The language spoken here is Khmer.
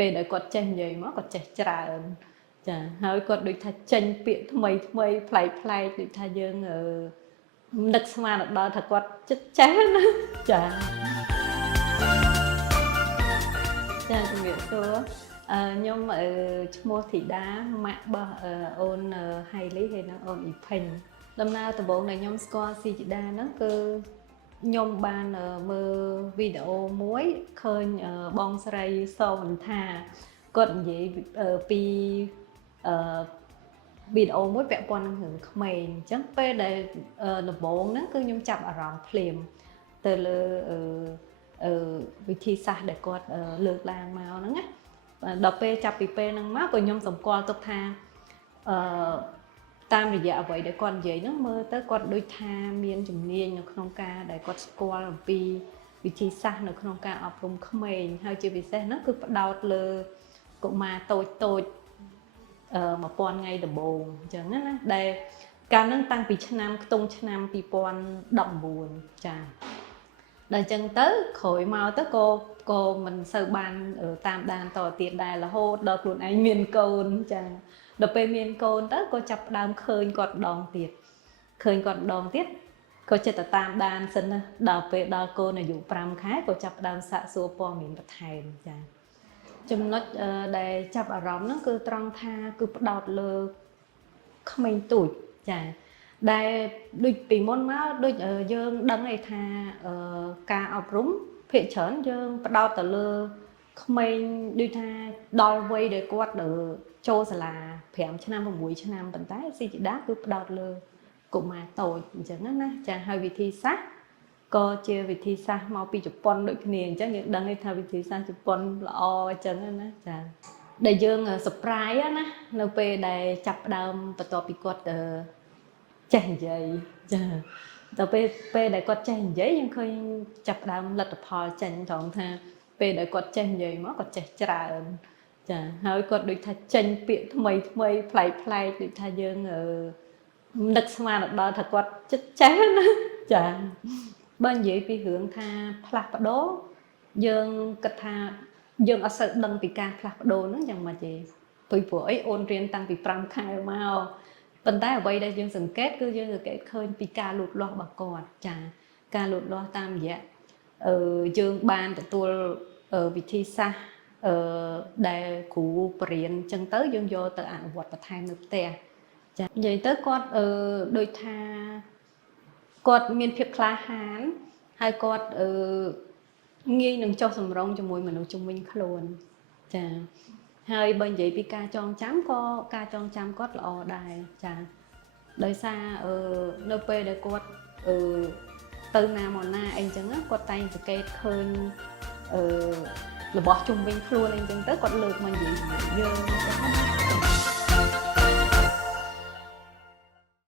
ពេលដែលគាត់ចេះនិយាយមកគាត់ចេះច្រើនចាហើយគាត់ដូចថាចេញពាក្យថ្មីថ្មីប្លែកប្លែកដូចថាយើងនឹកស្មានដល់ថាគាត់ចិត្តចេះណាចាចាជំរាបសួរខ្ញុំឈ្មោះធីតាម៉ាក់របស់អូនហៃលីហើយនិងអូនអ៊ីផេងដំណើរដំបូងដែលខ្ញុំស្គាល់ស៊ីជីតាហ្នឹងគឺខ្ញុំបានមើលវីដេអូមួយឃើញបងស្រីសវណ្ណថាគាត់និយាយពីវីដេអូមួយពាក់ព័ន្ធនឹងរឿងក្មេងអញ្ចឹងពេលដែលដំបូងហ្នឹងគឺខ្ញុំចាប់អារម្មណ៍ភ្លាមទៅលើវិធីសាស្ត្រដែលគាត់លើកឡើងមកហ្នឹងណាដល់ពេលចាប់ពីពេលហ្នឹងមកក៏ខ្ញុំសម្គាល់ទុកថាតាមរយៈអ្វីដែលគាត់និយាយហ្នឹងមើលទៅគាត់ដូចថាមានជំនាញនៅក្នុងការដែលគាត់ស្គាល់អំពីវិធីសាស្ត្រនៅក្នុងការអប់រំក្មេងហើយជាពិសេសហ្នឹងគឺផ្ដោតលើកុមារតូចតូច1000ថ្ងៃដំបូងអញ្ចឹងណាដែលកាលហ្នឹងតាំងពីឆ្នាំខ្ទង់ឆ្នាំ2019ចាដល់អញ្ចឹងទៅក្រោយមកទៅក៏មិនសូវបានតាមដានតទៀតដែររហូតដល់ខ្លួនឯងមានកូនចាដល់ពេលមានកូនទៅក៏ចាប់ផ្ដើមឃើញគាត់ម្ដងទៀតក៏ចិត្តទៅតាមដានសិនណាដល់ពេលដល់កូនអាយុ5ខែក៏ចាប់ផ្ដើមសាកសួរព័ត៌មានបន្ថែមចាចំណុចដែលចាប់អារម្មណ៍ហ្នឹងគឺត្រង់ថាគឺផ្ដោតលើក្មេងទូចចាដែលដូចពីមុនមកដូចយើងដឹងឯថាការអប់រំភាគច្រើនយើងផ្ដោតទៅលើក្មេងដូចថាដល់វ័យដែលគាត់ចូលសាលា5ឆ្នាំ6ឆ្នាំប៉ុន្តែស៊ីជីតាគឺផ្ដោតលើកុមារតូចអញ្ចឹងណាចាហើយវិធីសាស្ត្រក៏ជាវិធីសាស្ត្រមកពីជប៉ុនដូចគ្នាអញ្ចឹងយើងដឹងថាវិធីសាស្ត្រជប៉ុនល្អអញ្ចឹងណាចាដែលយើង surprise ណានៅពេលដែលចាប់ផ្ដើមបន្ទាប់ពីគាត់ចេះនិយាយចាដល់ពេលដែលគាត់ចេះនិយាយយើងឃើញចាប់ផ្ដើមលទ្ធផលចេញត្រង់ថាពេលដែលគាត់ចេះនិយាយមកគាត់ចេះច្រើនចាហើយគាត់ដូចថាចេញពាក្យថ្មីថ្មីប្លែកប្លែកដូចថាយើងនឹកស្មានដល់ថាគាត់ចិត្តចេះណាចាបើនិយាយពីរឿងថាផ្លាស់ប្ដូរយើងគិតថាយើងអត់សូវដឹងពីការផ្លាស់ប្ដូរហ្នឹងយ៉ាងម៉េចទេព្រោះអីអូនរៀនតាំងពី5ខែមកប៉ុន្តែអ្វីដែលយើងសង្កេតគឺយើងសង្កេតឃើញពីការលូតលាស់របស់គាត់ចាការលូតលាស់តាមរយៈយើងបានទទួលវិធីសាស្ត្រដែលគ្រូបរៀនអញ្ចឹងទៅយើងយកទៅអនុវត្តបន្ថែមនៅផ្ទះចានិយាយទៅគាត់ដូចថាគាត់មានភាពក្លាហានហើយគាត់ងាយនឹងចុះសម្រុងជាមួយមនុស្សជុំវិញខ្លួនចាហើយបើនិយាយពីការចងចាំក៏ការចងចាំគាត់ល្អដែរចាដោយសារនៅពេលដែលគាត់ទៅណាមកណាអីចឹងគាត់តែងសង្កេតឃើញរបស់ជុំវិញខ្លួនអីចឹងទៅគាត់លើកមកនិយាយយើង